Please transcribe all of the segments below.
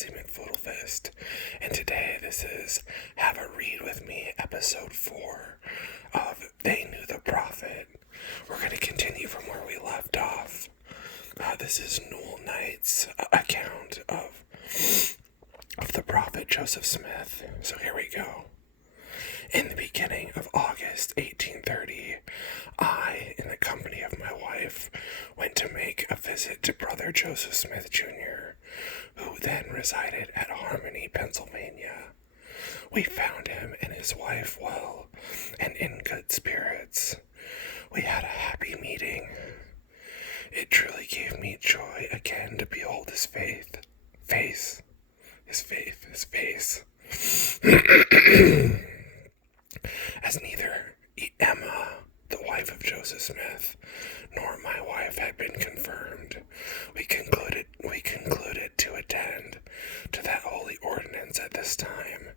Jesse McFoodlefist, and today this is Have a Read With Me, episode 4 of They Knew the Prophet. We're going to continue from where we left off. This is Newell Knight's account of the prophet Joseph Smith, so here we go. In the beginning of August 1830, I, in the company of my wife, went to make a visit to Brother Joseph Smith, Jr., who then resided at Harmony, Pennsylvania. We found him and his wife well and in good spirits. We had a happy meeting. It truly gave me joy again to behold his face. As neither Emma, the wife of Joseph Smith, nor my wife had been confirmed, we concluded to attend to that holy ordinance at this time,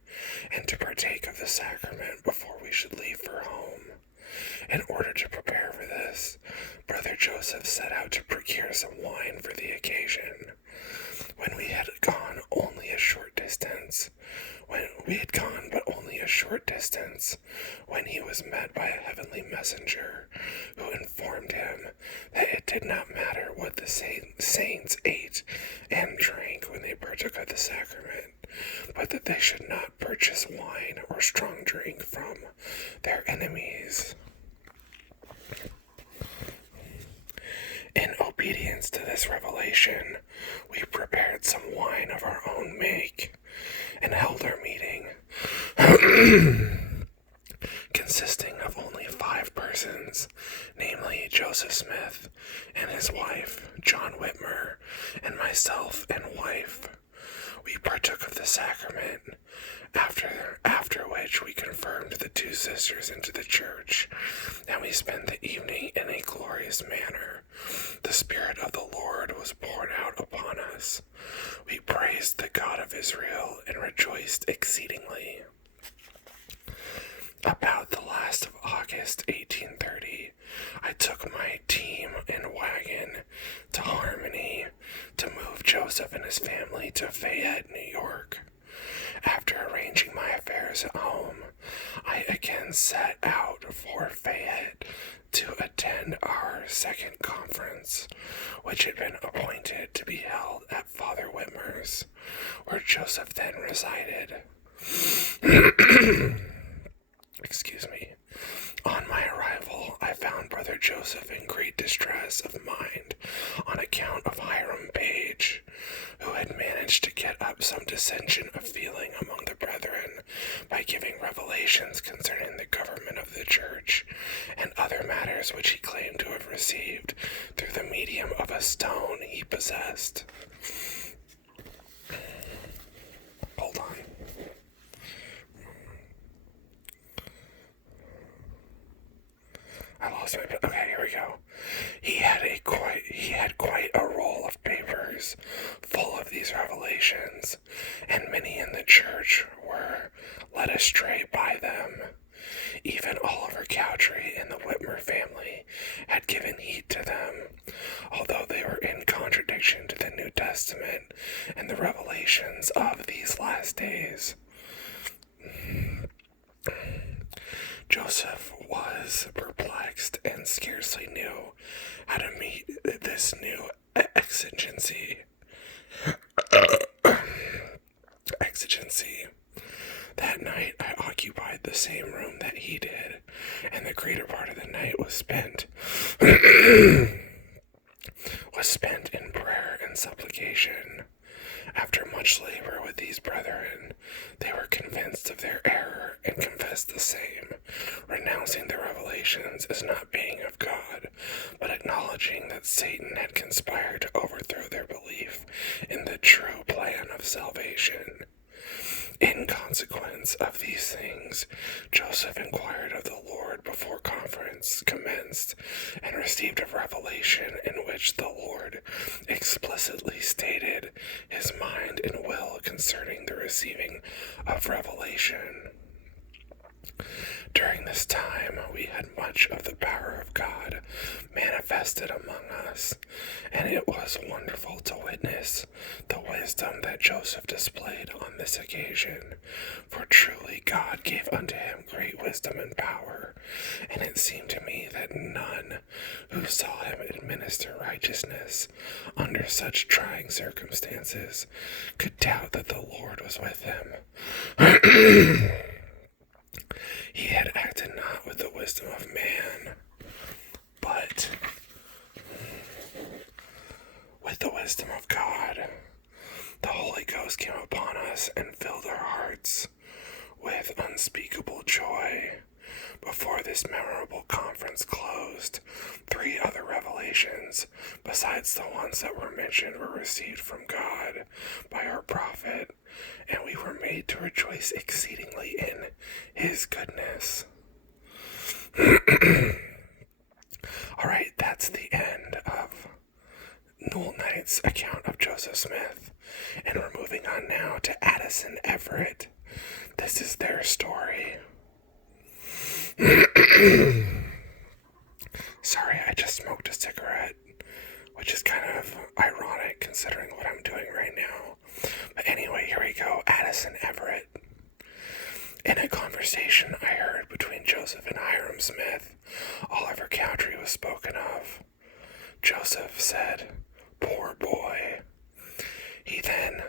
and to partake of the sacrament before we should leave for home. In order to prepare for this, Brother Joseph set out to procure some wine for the occasion. When we had gone but only a short distance, when he was met by a heavenly messenger, who informed him that it did not matter what the saints ate and drank when they partook of the sacrament, but that they should not purchase wine or strong drink from their enemies. In obedience to this revelation, we prepared some wine of our own make, and held our meeting, consisting of only 5 persons, namely Joseph Smith and his wife, John Whitmer, and myself and wife. We partook of the sacrament, after which we confirmed the 2 sisters into the church, and we spent the evening in a glorious manner. The Spirit of the Lord was poured out upon us. We praised the God of Israel and rejoiced exceedingly. About the last of August 1830, I took my team and wagon to Harmony to move Joseph and his family to Fayette, New York. After arranging my affairs at home, I again set out for Fayette to attend our second conference, which had been appointed to be held at Father Whitmer's, where Joseph then resided. Excuse me. On my arrival, I found Brother Joseph in great distress of mind on account of Hiram Page, who had managed to get up some dissension of feeling among the brethren by giving revelations concerning the government of the church and other matters which he claimed to have received through the medium of a stone he possessed. Hold on. I lost my... Okay, here we go. He had quite a roll of papers full of these revelations, and many in the church were led astray by them. Even Oliver Cowdery and the Whitmer family had given heed to them, although they were in contradiction to the New Testament and the revelations of these last days. Joseph was perplexed and scarcely knew how to meet this new exigency. That night I occupied the same room that he did, and the greater part of the night was spent in prayer and supplication. After much labor with these brethren, they were convinced of their error and confessed the same, renouncing the revelations as not being of God, but acknowledging that Satan had conspired to overthrow their belief in the true plan of salvation. In consequence of these things, Joseph inquired of the Lord before conference commenced, and received a revelation in which the Lord explicitly stated his mind and will concerning the receiving of revelation. During this time, we had much of the power of God manifested manifested among us, and it was wonderful to witness the wisdom that Joseph displayed on this occasion. For truly God gave unto him great wisdom and power, and it seemed to me that none who saw him administer righteousness under such trying circumstances could doubt that the Lord was with him. He had acted not with the wisdom of man, but with the wisdom of God. The Holy Ghost came upon us and filled our hearts with unspeakable joy. Before this memorable conference closed, 3 other revelations, besides the ones that were mentioned, were received from God by our prophet, and we were made to rejoice exceedingly in his goodness. Alright, that's the end of Newell Knight's account of Joseph Smith, and we're moving on now to Addison Everett. This is their story. Sorry, I just smoked a cigarette, which is kind of ironic considering what I'm doing right now. But anyway, here we go. Addison Everett. In a conversation I heard between Joseph and Hiram Smith, Oliver Cowdery was spoken of. Joseph said, "Poor boy." He then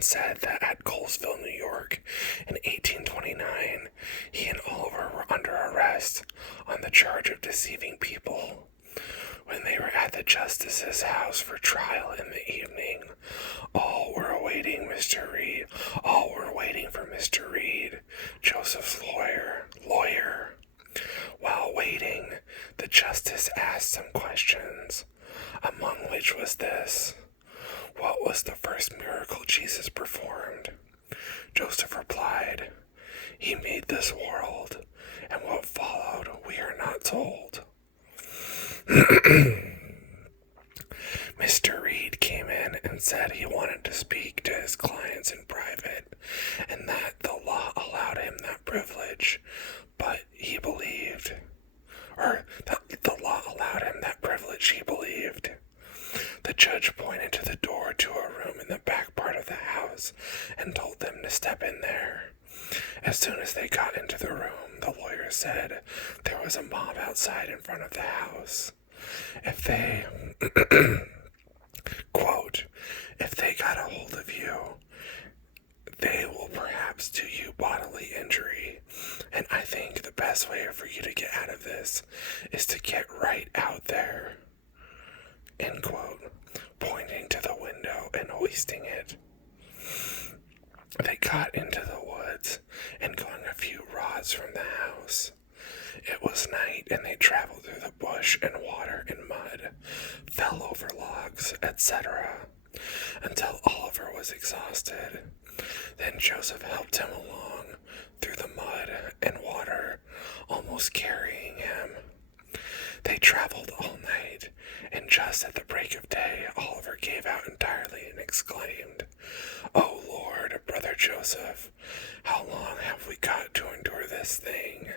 said that at Colesville, New York, in 1829, he and Oliver were under arrest on the charge of deceiving people. When they were at the justice's house for trial in the evening, all were waiting for Mr. Reed, Joseph's lawyer. While waiting, the justice asked some questions, among which was this: what was the first miracle Jesus performed? Joseph replied, "He made this world, and what followed we are not told." Mr. Reed came in and said he wanted to speak to his clients in private, and that the law allowed him that privilege, but he believed, he believed. The judge pointed to the door to a room in the back part of the house and told them to step in there. As soon as they got into the room, the lawyer said there was a mob outside in front of the house. If they, quote, "if they got a hold of you, they will perhaps do you bodily injury, and I think the best way for you to get out of this is to get right out there," end quote, pointing to the window and hoisting it. They got into the woods, and going a few rods from the house, it was night, and they traveled through the bush and water and mud, fell over logs, etc., until Oliver was exhausted. Then Joseph helped him along through the mud and water, almost carrying him. They traveled all night, and just at the break of day, Oliver gave out entirely and exclaimed, "Oh Lord, brother Joseph, how long have we got to endure this thing?"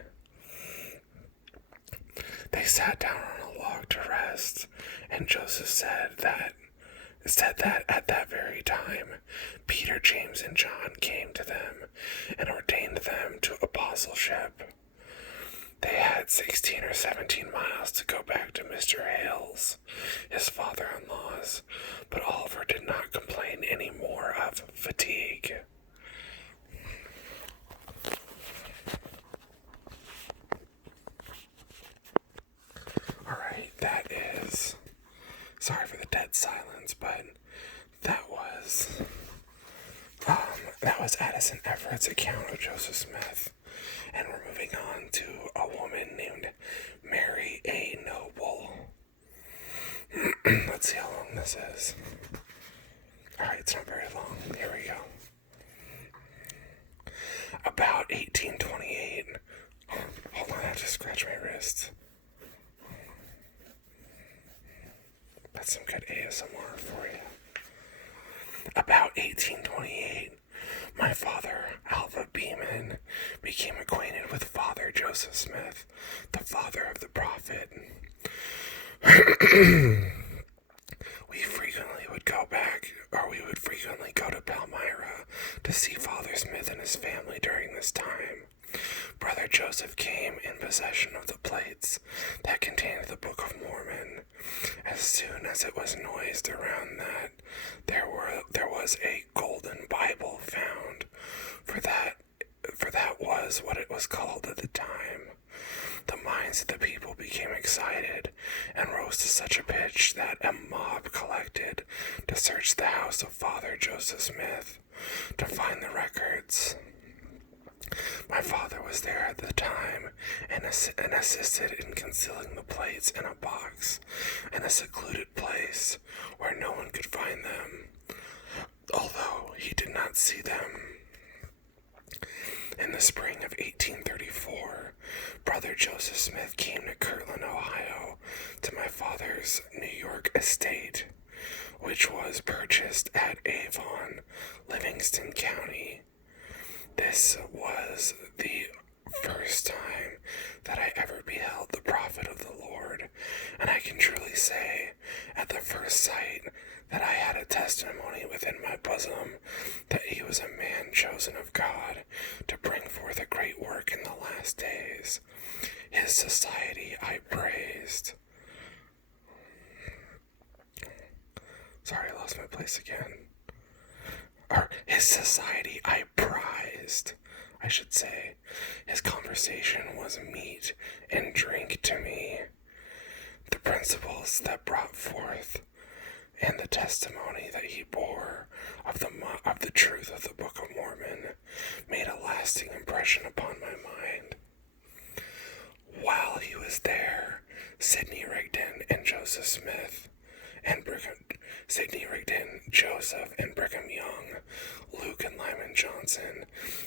They sat down on a log to rest, and Joseph said that at that very time, Peter, James, and John came to them and ordained them to apostleship. They had 16 or 17 miles to go back to Mr. Hale's, his father-in-law's, but Oliver did not complain any more of fatigue. Alright, that is... Sorry for the dead silence, but that was Addison Everett's account of Joseph Smith. And we're moving on to a woman named Mary A. Noble. Let's see how long this is. Alright, it's not very long. Here we go. About 1828. Hold on, I have to scratch my wrist. That's some good ASMR for you. About 1828, My father, Alva Beeman, became acquainted with Father Joseph Smith, the father of the prophet. We would frequently go to Palmyra to see Father Smith and his family during this time. Brother Joseph came in possession of the plates that contained the Book of Mormon. As soon as it was noised around that there was a golden Bible found, for that was what it was called at the time. The minds of the people became excited and rose to such a pitch that a mob collected to search the house of Father Joseph Smith to find the records. My father was there at the time and assisted in concealing the plates in a box in a secluded place where no one could find them, although he did not see them. In the spring of 1834, Brother Joseph Smith came to Kirtland, Ohio, to my father's New York estate, which was purchased at Avon, Livingston County. This was the first time that I ever beheld the prophet of the Lord, and I can truly say, at the first sight, that I had a testimony within my bosom that he was a man chosen of God to bring forth a great work in the last days. His society I praised. Sorry, I lost my place again. His society I prized, I should say. His conversation was meat and drink to me. The principles that brought forth and the testimony that he bore of the truth of the Book of Mormon made a lasting impression upon my mind. While he was there, Sidney Rigdon and Joseph and Brigham Young, Luke and Lyman Johnson,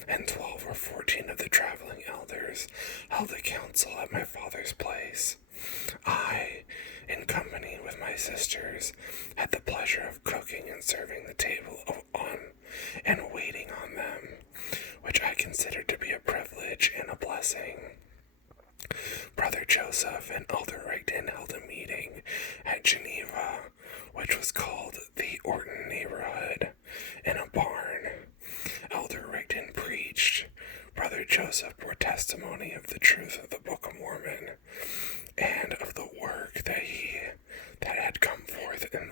and 12 or 14 of the traveling elders held a council at my father's place. I, in company with my sisters, had the pleasure of cooking and serving the table and waiting on them, which I considered to be a privilege and a blessing. Brother Joseph and Elder Rigdon held a meeting at Geneva, which was called the Orton Neighborhood, in a barn. Elder Rigdon preached. Brother Joseph bore testimony of the truth of the Book of Mormon and of the work that had come forth in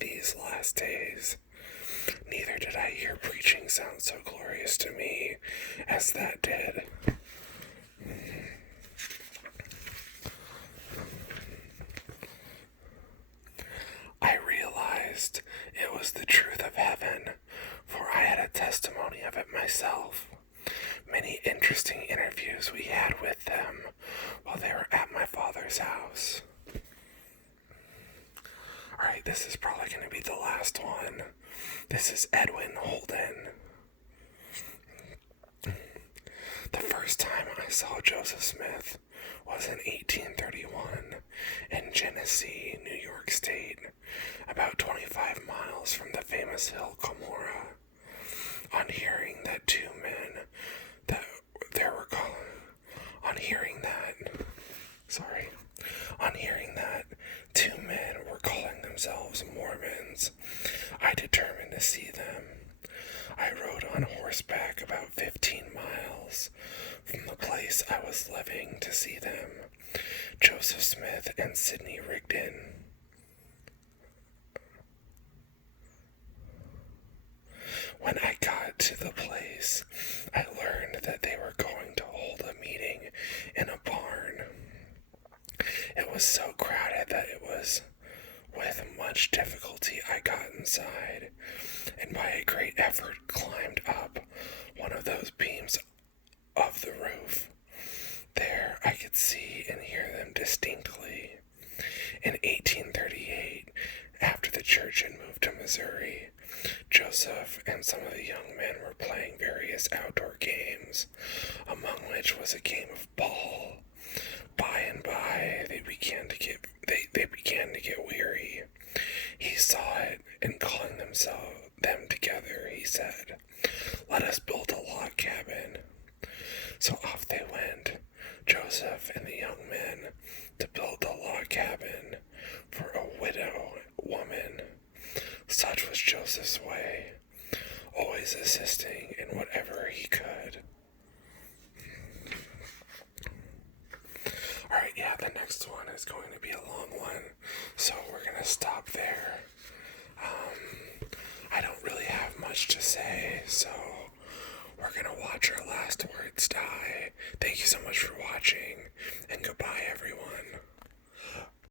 these last days. Neither did I hear preaching sound so glorious to me as that did. I realized it was the truth of heaven, for I had a testimony of it myself. Many interesting interviews we had with them while they were at my father's house. Alright, this is probably going to be the last one. This is Edwin Holden. The first time I saw Joseph Smith was in 1831 in Genesee, New York State, about 25 miles from the famous hill Cumorah. On hearing that two men were calling themselves Mormons, I determined to see them. I rode on horseback about 15 miles from the place I was living to see them, Joseph Smith and Sidney Rigdon. When I got to the place, I learned that they were going to hold a meeting in a barn. It was so crowded that it was with much difficulty I got inside, and by a great effort climbed up one of those beams of the roof. There I could see and hear them distinctly. In 1838, after the church had moved to Missouri, Joseph and some of the young men were playing various outdoor games, among which was a game of ball. By and by, they began to get weary. He saw it, and calling them together, he said, "Let us nicest way, always assisting in whatever he could. Alright, yeah, the next one is going to be a long one, so we're going to stop there. I don't really have much to say, so